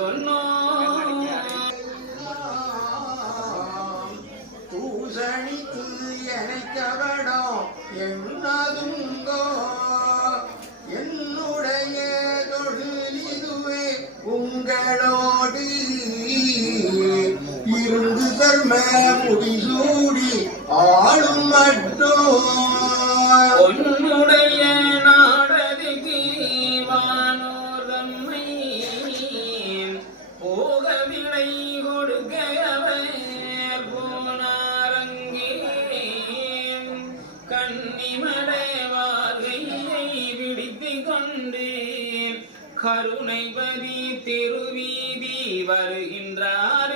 சொன்னோம் பூசணிக்கு எனக்கவடம் என்னதுங்கோ என்னுடைய தொழில் இதுவே உங்களோடு இருந்து தர்ம முடிசூடி ஆளும் மட்டும் உன்னுடைய நாடதுக்கு வானோர் தம்மை போக விலை கொடுக்க அவர் போனாரங்கே கன்னிமடை வாகையை பிடித்துக் கொண்டு கருணைபதி திருவீதி வருகின்றார்